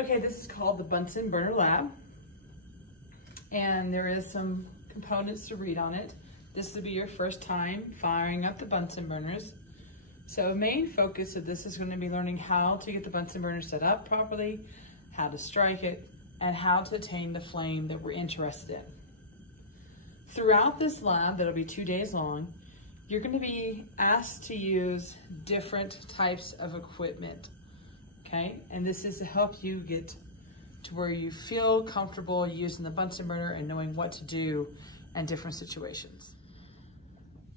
Okay, this is called the Bunsen burner lab, and there is some components to read on it. This will be your first time firing up the Bunsen burners. So main focus of this is going to be learning how to get the Bunsen burner set up properly, how to strike it, and how to attain the flame that we're interested in. Throughout this lab, that'll be 2 days long, you're going to be asked to use different types of equipment, okay? And this is to help you get to where you feel comfortable using the Bunsen burner and knowing what to do in different situations.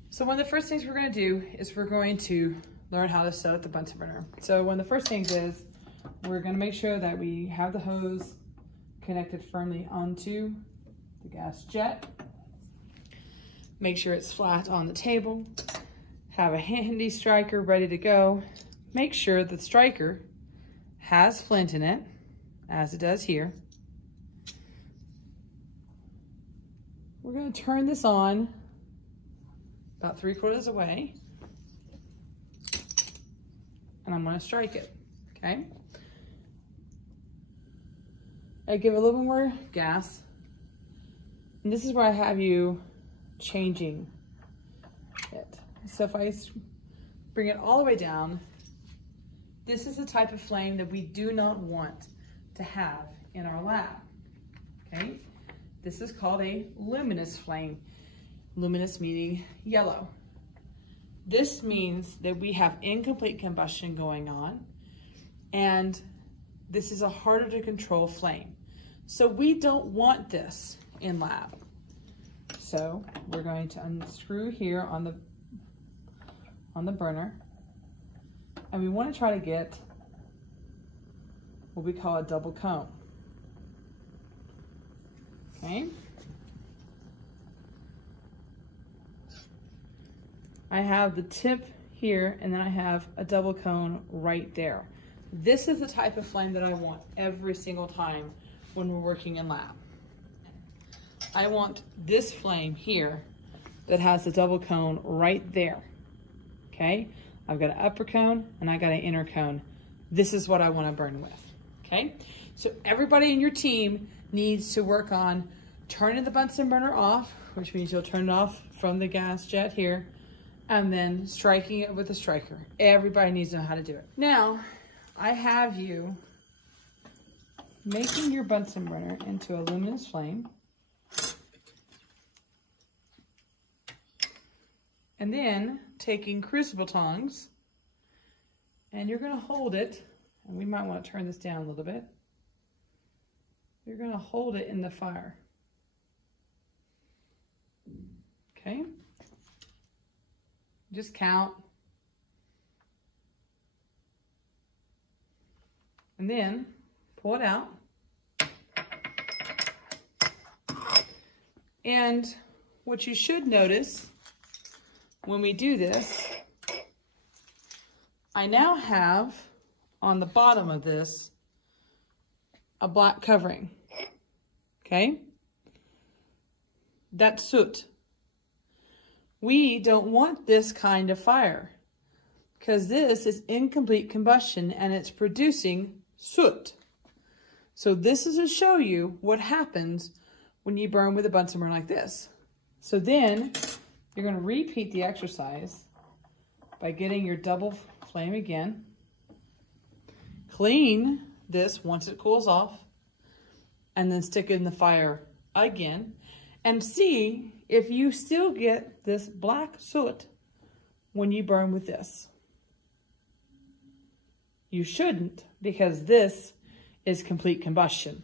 So one of the first things we're going to do is we're going to learn how to set up the Bunsen burner. So one of the first things is we're going to make sure that we have the hose connected firmly onto the gas jet. Make sure it's flat on the table. Have a handy striker ready to go. Make sure the striker has flint in it, as it does here. We're going to turn this on about 3/4 away, and I'm going to strike it, okay? I give a little bit more gas, and this is where I have you changing it. So if I bring it all the way down, this is the type of flame that we do not want to have in our lab, okay? This is called a luminous flame. Luminous meaning yellow. This means that we have incomplete combustion going on, and this is a harder to control flame. So we don't want this in lab. So we're going to unscrew here on the burner, and we want to try to get what we call a double cone. Okay. I have the tip here, and then I have a double cone right there. This is the type of flame that I want every single time when we're working in lab. I want this flame here that has the double cone right there, okay? I've got an upper cone and I got an inner cone. This is what I want to burn with, okay? So everybody in your team needs to work on turning the Bunsen burner off, which means you'll turn it off from the gas jet here, and then striking it with a striker. Everybody needs to know how to do it. Now, I have you making your Bunsen burner into a luminous flame. And then taking crucible tongs, and you're going to hold it, and we might want to turn this down a little bit. You're going to hold it in the fire. Okay? Just count. And then pull it out. And what you should notice when we do this, I now have on the bottom of this a black covering, okay? That's soot. We don't want this kind of fire because this is incomplete combustion and it's producing soot. So this is to show you what happens when you burn with a Bunsen burner like this. So then you're going to repeat the exercise by getting your double flame again. Clean this once it cools off, and then stick it in the fire again, and see if you still get this black soot when you burn with this. You shouldn't, because this is complete combustion.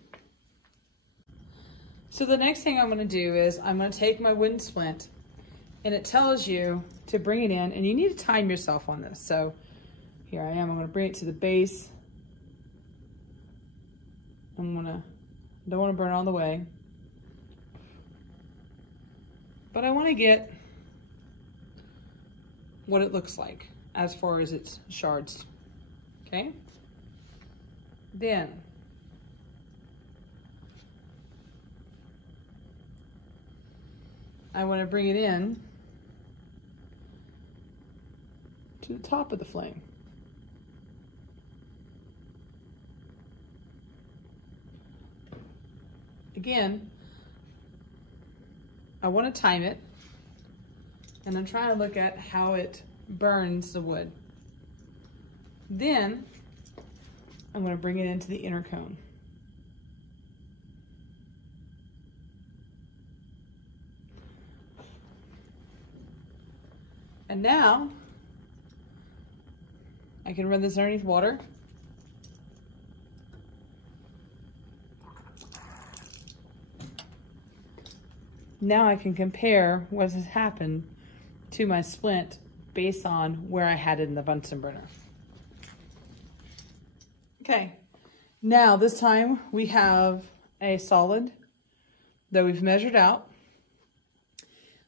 So the next thing I'm going to do is I'm going to take my wooden splint, and it tells you to bring it in, and you need to time yourself on this. So here I am, I'm going to bring it to the base. Don't want to burn all the way, but I want to get what it looks like as far as its shards, okay? Then I want to bring it in to the top of the flame. again, I want to time it, and I'm trying to look at how it burns the wood. Then I'm going to bring it into the inner cone. And now I can run this underneath water. Now I can compare what has happened to my splint based on where I had it in the Bunsen burner. Okay, now this time we have a solid that we've measured out.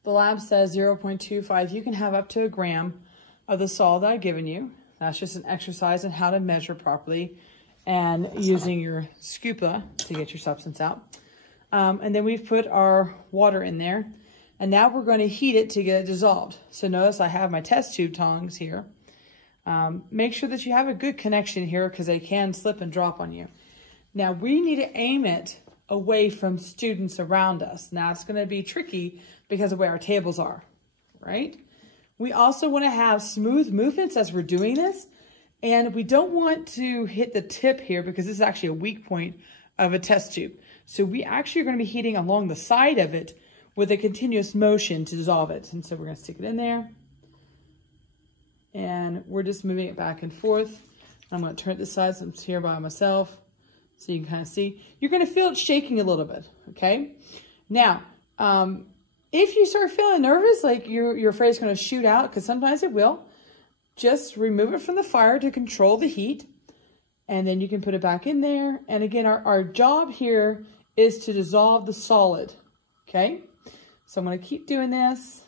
The lab says 0.25. You can have up to a gram of the solid I've given you. That's just an exercise in how to measure properly and using your scoopla to get your substance out. And then we've put our water in there, and now we're going to heat it to get it dissolved. So notice I have my test tube tongs here. Make sure that you have a good connection here because they can slip and drop on you. Now we need to aim it away from students around us. Now it's going to be tricky because of where our tables are, right? We also want to have smooth movements as we're doing this, and we don't want to hit the tip here because this is actually a weak point of a test tube. So we actually are going to be heating along the side of it with a continuous motion to dissolve it. And so we're going to stick it in there. And we're just moving it back and forth. I'm going to turn it this side so I'm here by myself so you can kind of see. You're going to feel it shaking a little bit, okay? Now, if you start feeling nervous, like you're afraid it's going to shoot out, because sometimes it will, just remove it from the fire to control the heat. And then you can put it back in there. And again, our job here is to dissolve the solid, okay? So I'm going to keep doing this.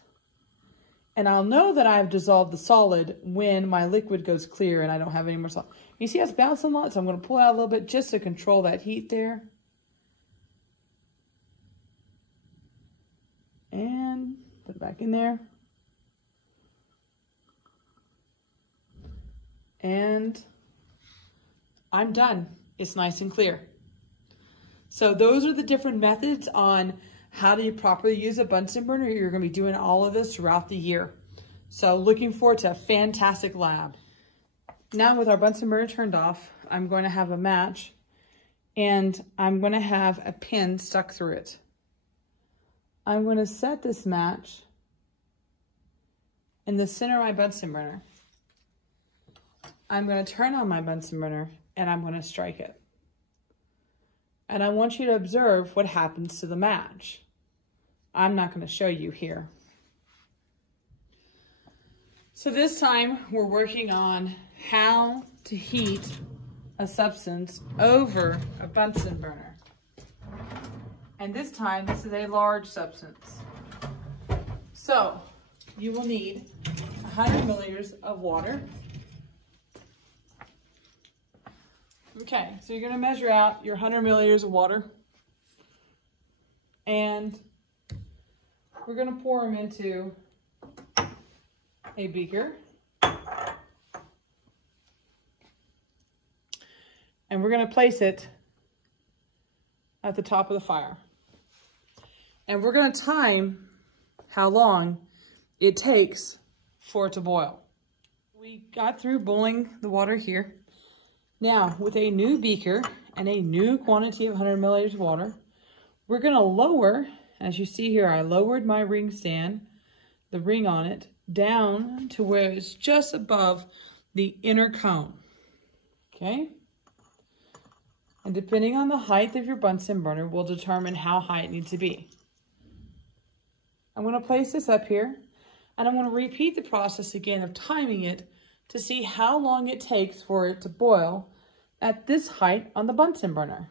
And I'll know that I've dissolved the solid when my liquid goes clear and I don't have any more solid. You see how it's bouncing a lot? So I'm going to pull out a little bit just to control that heat there. And put it back in there. And I'm done. It's nice and clear. So those are the different methods on how do you properly use a Bunsen burner. You're going to be doing all of this throughout the year. So looking forward to a fantastic lab. Now with our Bunsen burner turned off, I'm going to have a match and I'm going to have a pin stuck through it. I'm going to set this match in the center of my Bunsen burner. I'm going to turn on my Bunsen burner and I'm going to strike it. And I want you to observe what happens to the match. I'm not going to show you here. So this time we're working on how to heat a substance over a Bunsen burner. And this time this is a large substance. So you will need 100 milliliters of water. Okay, so you're going to measure out your 100 milliliters of water, and we're going to pour them into a beaker, and we're going to place it at the top of the fire, and we're going to time how long it takes for it to boil. We got through boiling the water here. Now, with a new beaker and a new quantity of 100 milliliters of water, we're going to lower, as you see here, I lowered my ring stand, the ring on it, down to where it's just above the inner cone. Okay? And depending on the height of your Bunsen burner will determine how high it needs to be. I'm going to place this up here, and I'm going to repeat the process again of timing it to see how long it takes for it to boil at this height on the Bunsen burner.